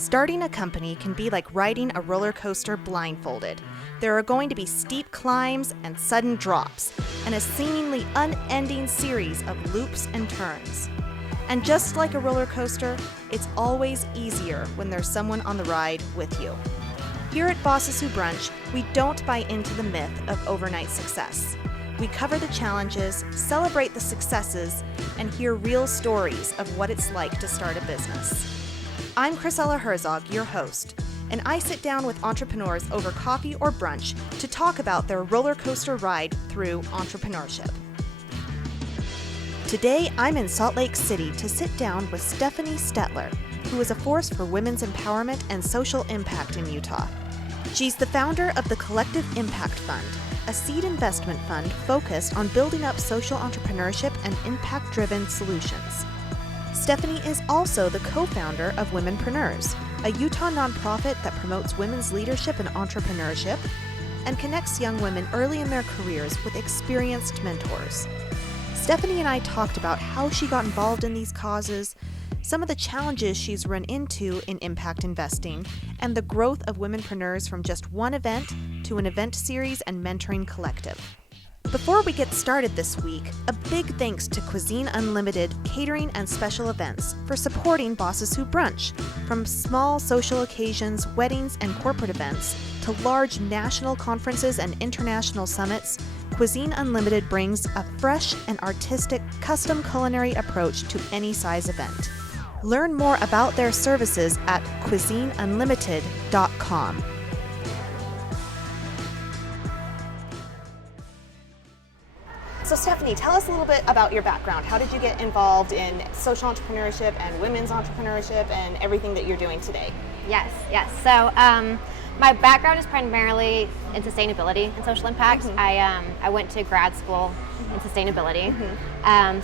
Starting a company can be like riding a roller coaster blindfolded. There are going to be steep climbs and sudden drops, and a seemingly unending series of loops and turns. And just like a roller coaster, it's always easier when there's someone on the ride with you. Here at Bosses Who Brunch, we don't buy into the myth of overnight success. We cover the challenges, celebrate the successes, and hear real stories of what it's like to start a business. I'm Chrisella, your host, and I sit down with entrepreneurs over coffee or brunch to talk about their roller coaster ride through entrepreneurship. Today, I'm in Salt Lake City to sit down with Stephanie Stettler, who is a force for women's empowerment and social impact in Utah. She's the founder of the Collective Impact Fund, a seed investment fund focused on building up social entrepreneurship and impact-driven solutions. Stephanie is also the co-founder of Womenpreneurs, a Utah nonprofit that promotes women's leadership and entrepreneurship and connects young women early in their careers with experienced mentors. Stephanie and I talked about how she got involved in these causes, some of the challenges she's run into in impact investing, and the growth of Womenpreneurs from just one event to an event series and mentoring collective. Before we get started this week, a big thanks to Cuisine Unlimited Catering and Special Events for supporting Bosses Who Brunch. From small social occasions, weddings, and corporate events to large national conferences and international summits, Cuisine Unlimited brings a fresh and artistic custom culinary approach to any size event. Learn more about their services at cuisineunlimited.com. So Stephanie, tell us a little bit about your background. How did you get involved in social entrepreneurship and women's entrepreneurship and everything that you're doing today? Yes. So my background is primarily in sustainability and social impact. I went to grad school in sustainability,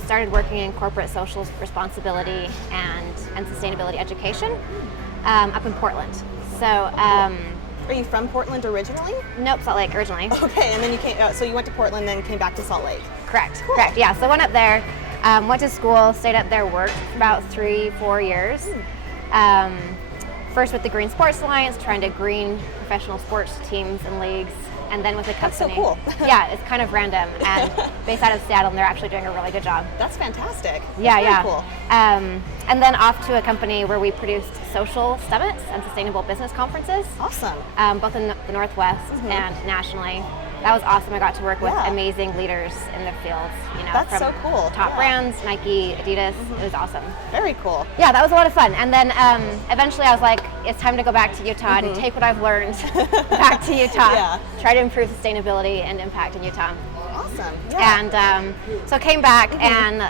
started working in corporate social responsibility and sustainability education up in Portland. So. Are you from Portland originally? Nope, Salt Lake originally. Okay, and then you came. So you went to Portland, then came back to Salt Lake. Correct. Yeah, so I went up there, went to school, stayed up there, worked for about 3-4 years. First with the Green Sports Alliance, trying to green professional sports teams and leagues, and then with a company. That's so cool. Yeah, it's kind of random, and based out of Seattle, and they're actually doing a really good job. That's fantastic. Yeah, That's very cool. And then off to a company where we produced social summits and sustainable business conferences. Awesome. Both in the Northwest and nationally. That was awesome. I got to work with amazing leaders in the field. That's from so cool. Top brands, Nike, Adidas. It was awesome. Very cool. Yeah, that was a lot of fun. And then eventually I was like, it's time to go back to Utah and take what I've learned back to Utah. Try to improve sustainable and impact in Utah. Awesome. Yeah. And so came back and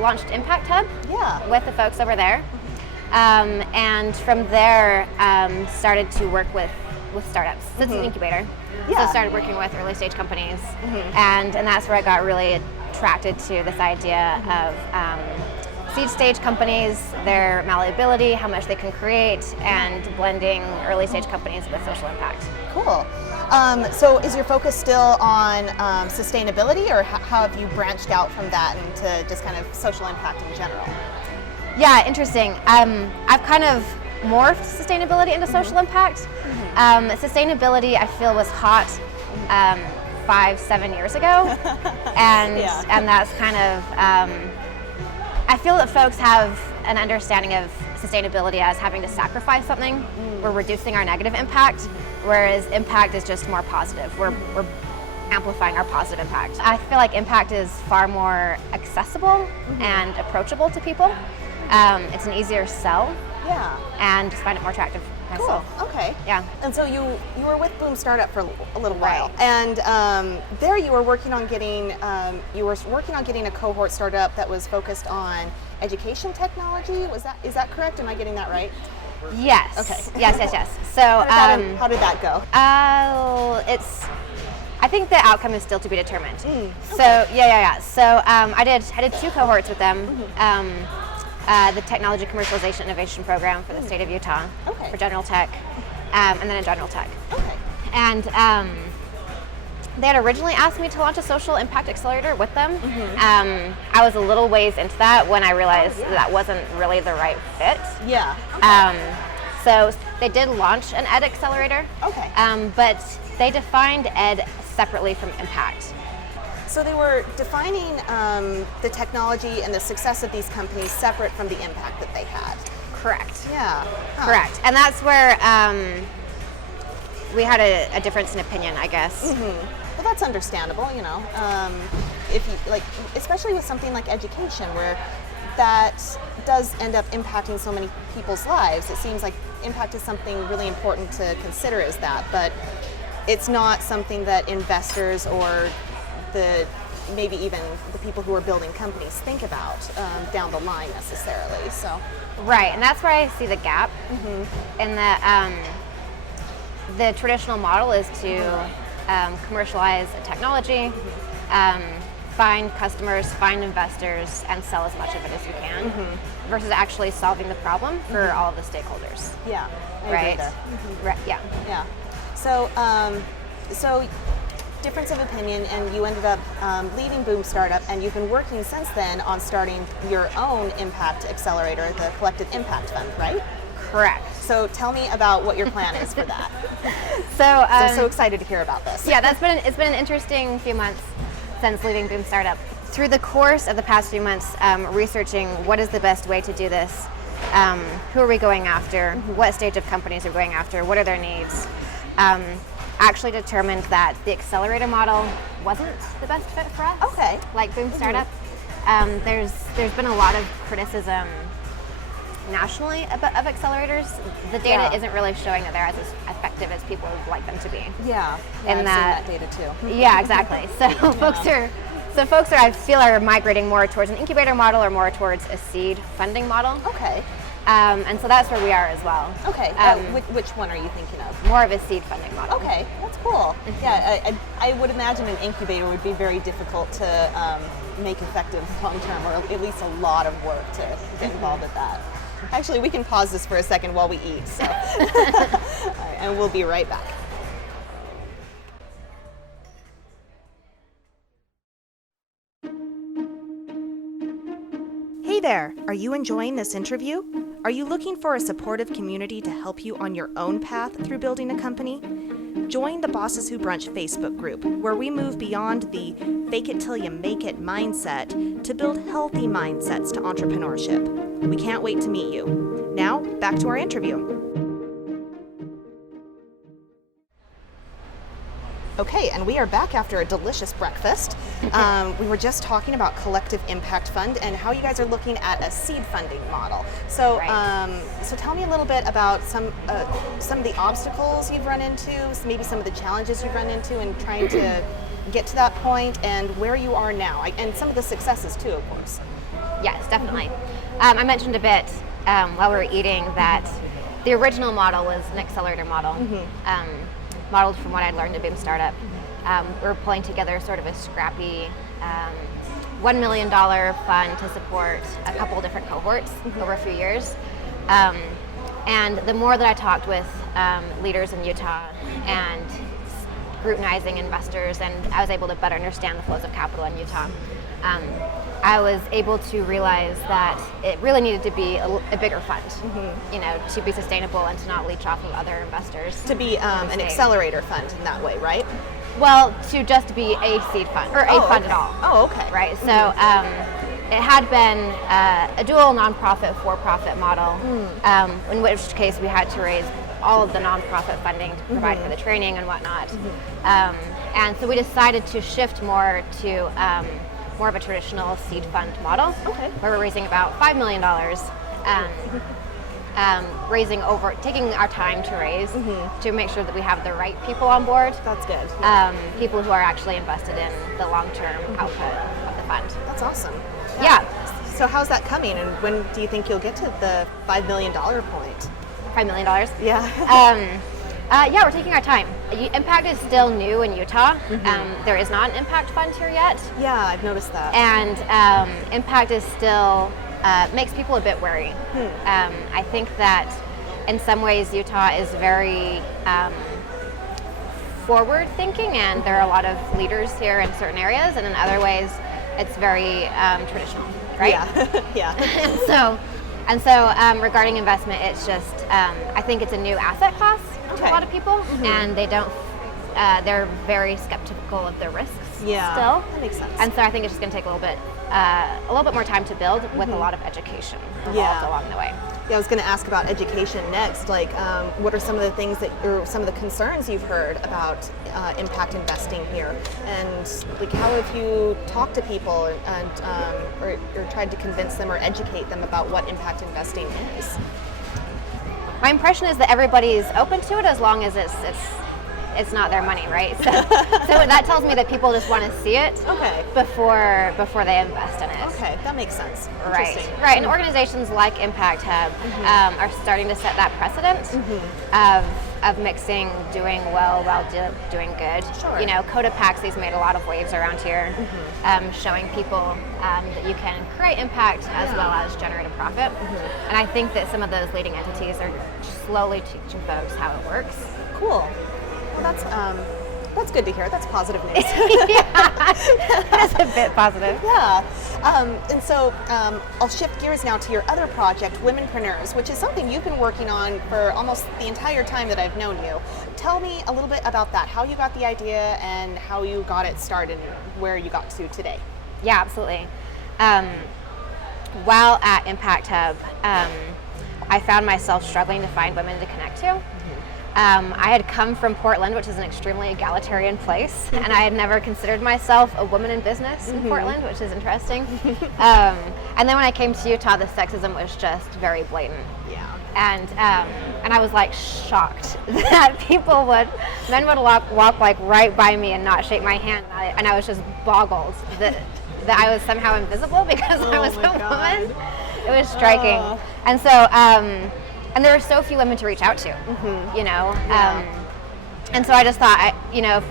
launched Impact Hub with the folks over there. And from there started to work with startups. So it's an incubator. So I started working with early stage companies, and that's where I got really attracted to this idea of seed stage companies, their malleability, how much they can create, and blending early stage companies with social impact. Cool. So is your focus still on sustainability, or how have you branched out from that into just kind of social impact in general? Yeah, interesting. I've kind of morphed sustainability into social impact. Sustainability, I feel, was hot 5-7 years ago, and that's kind of I feel that folks have an understanding of sustainability as having to sacrifice something. We're reducing our negative impact, whereas impact is just more positive. We're amplifying our positive impact. I feel like impact is far more accessible and approachable to people. It's an easier sell. And just find it more attractive myself. Cool. Okay. Yeah. And so you were with Boom Startup for a little while, and there you were working on getting a cohort startup that was focused on education technology. Is that correct? Am I getting that right? Yes. Okay. Yes. So how did that go? I think the outcome is still to be determined. Okay. So yeah. So I did 2 cohorts with them. The Technology Commercialization Innovation Program for the state of Utah for General Tech, and then a General Tech. Okay. And they had originally asked me to launch a social impact accelerator with them. I was a little ways into that when I realized that wasn't really the right fit. Yeah. So they did launch an ed accelerator. Okay. But they defined ed separately from impact. So they were defining the technology and the success of these companies separate from the impact that they had. Correct. Yeah. Huh. Correct. And that's where we had a difference in opinion, I guess. Well, that's understandable, you know. If you like, especially with something like education, where that does end up impacting so many people's lives. It seems like impact is something really important to consider as that, but it's not something that investors or maybe even the people who are building companies think about down the line necessarily. So. Right, and that's where I see the gap. In that the traditional model is to commercialize a technology, find customers, find investors, and sell as much of it as you can, versus actually solving the problem for all of the stakeholders. Yeah, I right. agree there. Right. Yeah. Yeah. So, so difference of opinion, and you ended up leaving Boom Startup, and you've been working since then on starting your own impact accelerator, the Collective Impact Fund, right? Correct. So tell me about what your plan is for that. So I'm so excited to hear about this. Yeah, it's been an interesting few months since leaving Boom Startup. Through the course of the past few months, researching what is the best way to do this, who are we going after, what stage of companies are we going after, what are their needs, actually determined that the accelerator model wasn't the best fit for us. Okay. Like Boom Startup. There's been a lot of criticism nationally of accelerators. The data isn't really showing that they're as effective as people would like them to be. Yeah, and I've seen that data too. Yeah, exactly. So folks are I feel are migrating more towards an incubator model or more towards a seed funding model. Okay. And so that's where we are as well. Okay. Which one are you thinking of? More of a seed funding model. Okay, that's cool. Yeah, I would imagine an incubator would be very difficult to make effective long term, or at least a lot of work to get involved with that. Actually, we can pause this for a second while we eat, so. All right, and we'll be right back. Hey there, are you enjoying this interview? Are you looking for a supportive community to help you on your own path through building a company? Join the Bosses Who Brunch Facebook group, where we move beyond the fake it till you make it mindset to build healthy mindsets to entrepreneurship. We can't wait to meet you. Now, back to our interview. Okay, and we are back after a delicious breakfast. We were just talking about Collective Impact Fund and how you guys are looking at a seed funding model. So, so tell me a little bit about some of the obstacles you've run into, maybe some of the challenges you've run into in trying to get to that point, and where you are now, and some of the successes too, of course. Yes, definitely. I mentioned a bit while we were eating that the original model was an accelerator model. Modeled from what I'd learned at Boom Startup. We were pulling together sort of a scrappy $1 million fund to support a couple different cohorts over a few years. And the more that I talked with leaders in Utah and scrutinizing investors, and I was able to better understand the flows of capital in Utah, I was able to realize that it really needed to be a bigger fund, you know, to be sustainable and to not leech off of other investors. To be an accelerator fund in that way, right? Well, to just be a seed fund, or a fund at all. Oh, okay. Right, so it had been a dual nonprofit for-profit model, in which case we had to raise all of the nonprofit funding to provide for the training and whatnot. And so we decided to shift more to more of a traditional seed fund model, where we're raising about $5 million, taking our time to raise to make sure that we have the right people on board. That's good. People who are actually invested in the long-term output of the fund. That's awesome. Yeah. So how's that coming, and when do you think you'll get to the $5 million point? $5 million? Yeah. Yeah, we're taking our time. Impact is still new in Utah. There is not an impact fund here yet. Yeah, I've noticed that. And impact is still, makes people a bit wary. I think that in some ways Utah is very forward thinking, and there are a lot of leaders here in certain areas, and in other ways it's very traditional, right? Yeah. Yeah. And so And so regarding investment, it's just, I think it's a new asset class to a lot of people, and they don't, they're very skeptical of the risks still. That makes sense. And so I think it's just going to take a little bit more time to build with a lot of education involved along the way. Yeah, I was going to ask about education next. Like, what are some of the things or some of the concerns you've heard about impact investing here? And like, how have you talked to people or tried to convince them or educate them about what impact investing is? My impression is that everybody's open to it as long as it's not their money, right? So that tells me that people just want to see it before they invest in it. Okay, that makes sense. Right. And organizations like Impact Hub are starting to set that precedent of mixing doing well while doing good. Sure. You know, Cotopaxi's made a lot of waves around here, showing people that you can create impact as well as generate a profit. And I think that some of those leading entities are slowly teaching folks how it works. Cool. Well, that's good to hear. That's positive news. That's a bit positive. Yeah. And so I'll shift gears now to your other project, Womenpreneurs, which is something you've been working on for almost the entire time that I've known you. Tell me a little bit about that, how you got the idea and how you got it started and where you got to today. Yeah, absolutely. While at Impact Hub, I found myself struggling to find women to connect to. I had come from Portland, which is an extremely egalitarian place, and I had never considered myself a woman in business in Portland, which is interesting. And then when I came to Utah, the sexism was just very blatant. Yeah. And I was like shocked that men would walk like right by me and not shake my hand, and I was just boggled that I was somehow invisible because I was a woman. It was striking. And so. And there were so few women to reach out to, you know. And so I just thought,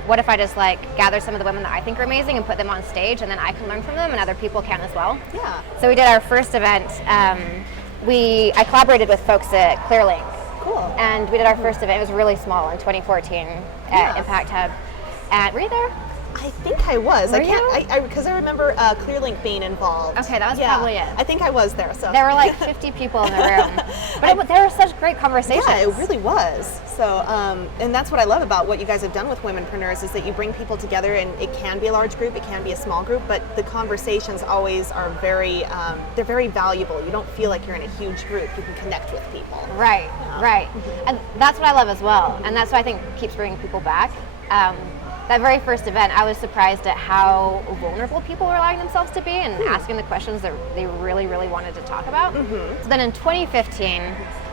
what if I just like gather some of the women that I think are amazing and put them on stage, and then I can learn from them, and other people can as well. Yeah. So we did our first event. I collaborated with folks at ClearLink. Cool. And we did our first event. It was really small in 2014 at Impact Hub. And were you there? I think I was. Were you? Because I remember ClearLink being involved. Okay, that was probably it. I think I was there. So there were like 50 people in the room, but there were such great conversations. Yeah, it really was. So, and that's what I love about what you guys have done with Womenpreneurs is that you bring people together, and it can be a large group, it can be a small group, but the conversations always are they're very valuable. You don't feel like you're in a huge group. You can connect with people. Right. And that's what I love as well, and that's what I think keeps bringing people back. That very first event, I was surprised at how vulnerable people were allowing themselves to be and asking the questions that they really, really wanted to talk about. So then in 2015,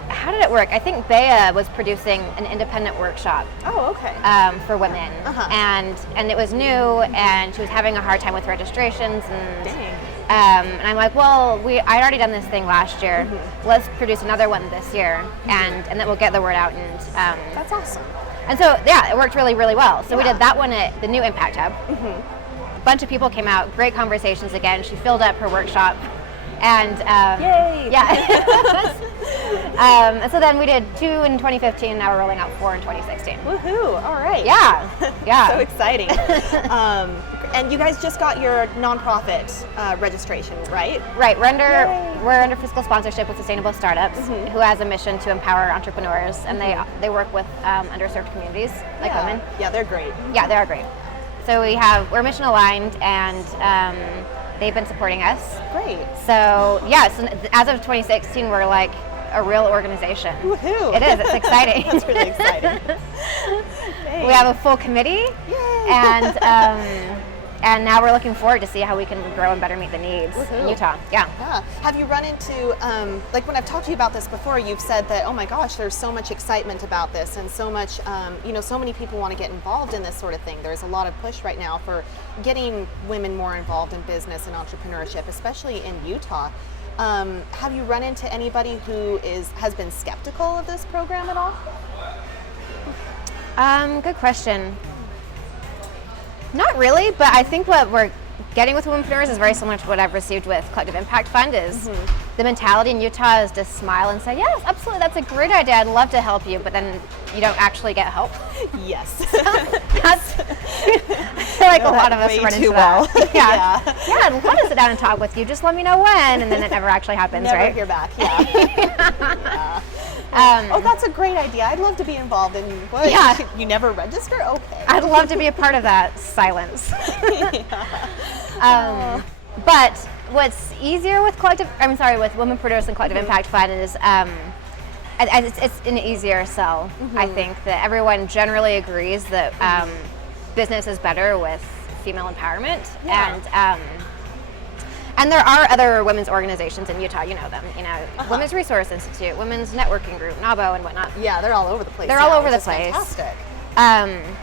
how did it work? I think Bea was producing an independent workshop. Oh, okay. For women, and it was new, and she was having a hard time with registrations. And and I'm like, well, I'd already done this thing last year. Let's produce another one this year, and then we'll get the word out. And that's awesome. And so, it worked really, really well. So we did that one at the new Impact Hub. A bunch of people came out, great conversations again. She filled up her workshop. And yay! Yeah. And so then we did 2 in 2015, now we're rolling out 4 in 2016. Woohoo, all right. Yeah. So exciting. And you guys just got your nonprofit registration, right? Right, we're under fiscal sponsorship with Sustainable Startups, who has a mission to empower entrepreneurs, and they work with underserved communities like women. Yeah, they're great. Yeah, they are great. So we're mission aligned, and they've been supporting us. Great. So so as of 2016, we're like a real organization. Woohoo! It is. It's exciting. That's really exciting. We have a full committee. Yay! And now we're looking forward to see how we can grow and better meet the needs in Utah. Yeah. Have you run into, like when I've talked to you about this before, you've said that, oh my gosh, there's so much excitement about this and so much, so many people want to get involved in this sort of thing. There's a lot of push right now for getting women more involved in business and entrepreneurship, especially in Utah. Have you run into anybody who has been skeptical of this program at all? Good question. Not really, but I think what we're getting with Womenpreneurs is very similar to what I've received with Collective Impact Fund is the mentality in Utah is to smile and say, yes, absolutely, that's a great idea, I'd love to help you, but then you don't actually get help. Yes. That's, I feel like a lot of us run into that. Yeah, I'd love to sit down and talk with you, just let me know when, and then it never actually happens, Never right? hear back, yeah. Oh, that's a great idea. I'd love to be involved in what? Yeah. You never register? Okay. I'd love to be a part of that silence. But what's easier with with Womenpreneurs and Collective Impact Fund is it's an easier sell. I think that everyone generally agrees that business is better with female empowerment, and there are other women's organizations in Utah, you know them, Women's Resource Institute, Women's Networking Group, NAWBO, and whatnot. Yeah, they're all over the place. They're all over the place. Fantastic.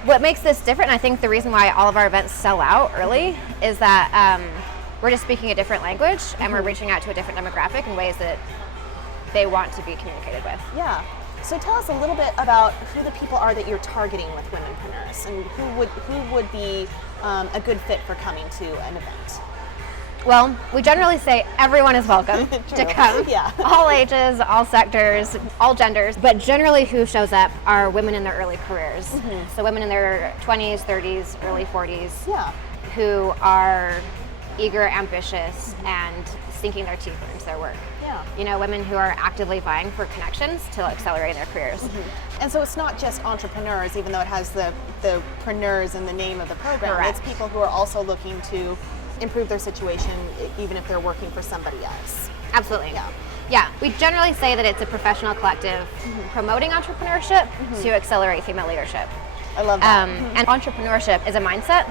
What makes this different, I think the reason why all of our events sell out early is that we're just speaking a different language and we're reaching out to a different demographic in ways that they want to be communicated with. Yeah. So tell us a little bit about who the people are that you're targeting with Womenpreneurs, and who would be a good fit for coming to an event. Well, we generally say everyone is welcome to come. Yeah. All ages, all sectors, all genders. But generally who shows up are women in their early careers. So women in their 20s, 30s, early 40s who are eager, ambitious, and sinking their teeth into their work. Yeah. Women who are actively vying for connections to accelerate their careers. And so it's not just entrepreneurs, even though it has the preneurs in the name of the program. Correct. It's people who are also looking to improve their situation, even if they're working for somebody else. Absolutely. Yeah. We generally say that it's a professional collective promoting entrepreneurship to accelerate female leadership. I love that. And entrepreneurship is a mindset,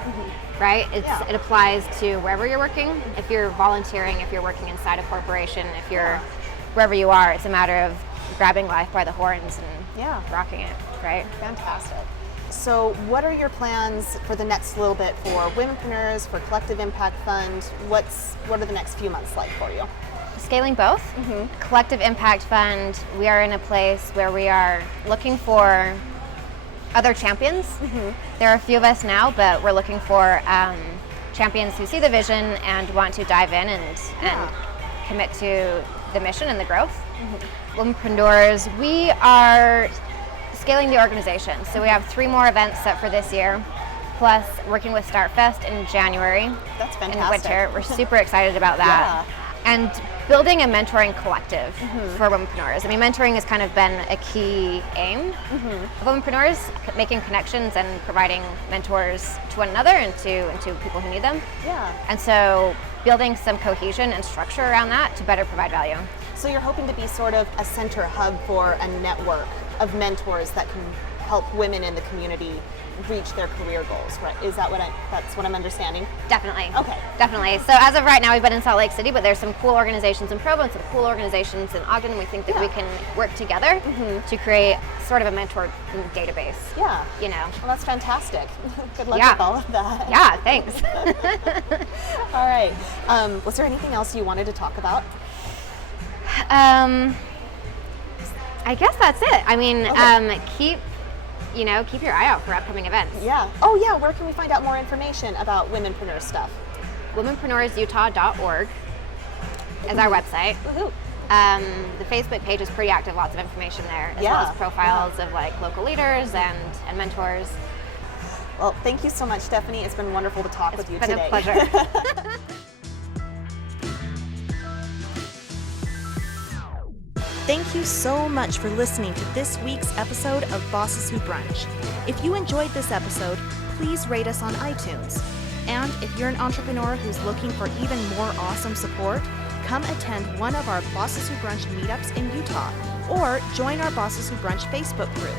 right? It applies to wherever you're working. If you're volunteering, if you're working inside a corporation, if you're wherever you are, it's a matter of grabbing life by the horns and rocking it, right? Fantastic. So what are your plans for the next little bit for Womenpreneurs, for Collective Impact Fund? What are the next few months like for you? Scaling both. Collective Impact Fund, we are in a place where we are looking for other champions. There are a few of us now, but we're looking for champions who see the vision and want to dive in and commit to the mission and the growth. Womenpreneurs, we are scaling the organization. So we have 3 more events set for this year, plus working with StartFest in January. That's fantastic. In winter. We're super excited about that. And building a mentoring collective for Womenpreneurs. I mean, mentoring has kind of been a key aim of Womenpreneurs, making connections and providing mentors to one another and to people who need them. And so building some cohesion and structure around that to better provide value. So you're hoping to be sort of a center hub for a network of mentors that can help women in the community reach their career goals, right? Is that that's what I'm understanding? Definitely. Okay. Definitely. So as of right now, we've been in Salt Lake City, but there's some cool organizations in Provo and some cool organizations in Ogden, and we think that we can work together to create sort of a mentor database. Yeah. Well, that's fantastic. Good luck with all of that. Yeah, thanks. All right. Was there anything else you wanted to talk about? I guess that's it. I mean, keep your eye out for upcoming events. Yeah. Oh, yeah. Where can we find out more information about Womenpreneur stuff? Womenpreneursutah.org is our website. The Facebook page is pretty active. Lots of information there, as well as profiles of local leaders and mentors. Well, thank you so much, Stephanie. It's been wonderful to talk with you today. It's been a pleasure. Thank you so much for listening to this week's episode of Bosses Who Brunch. If you enjoyed this episode, please rate us on iTunes. And if you're an entrepreneur who's looking for even more awesome support, come attend one of our Bosses Who Brunch meetups in Utah, or join our Bosses Who Brunch Facebook group.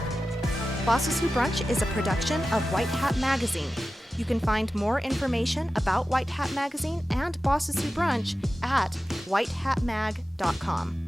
Bosses Who Brunch is a production of White Hat Magazine. You can find more information about White Hat Magazine and Bosses Who Brunch at whitehatmag.com.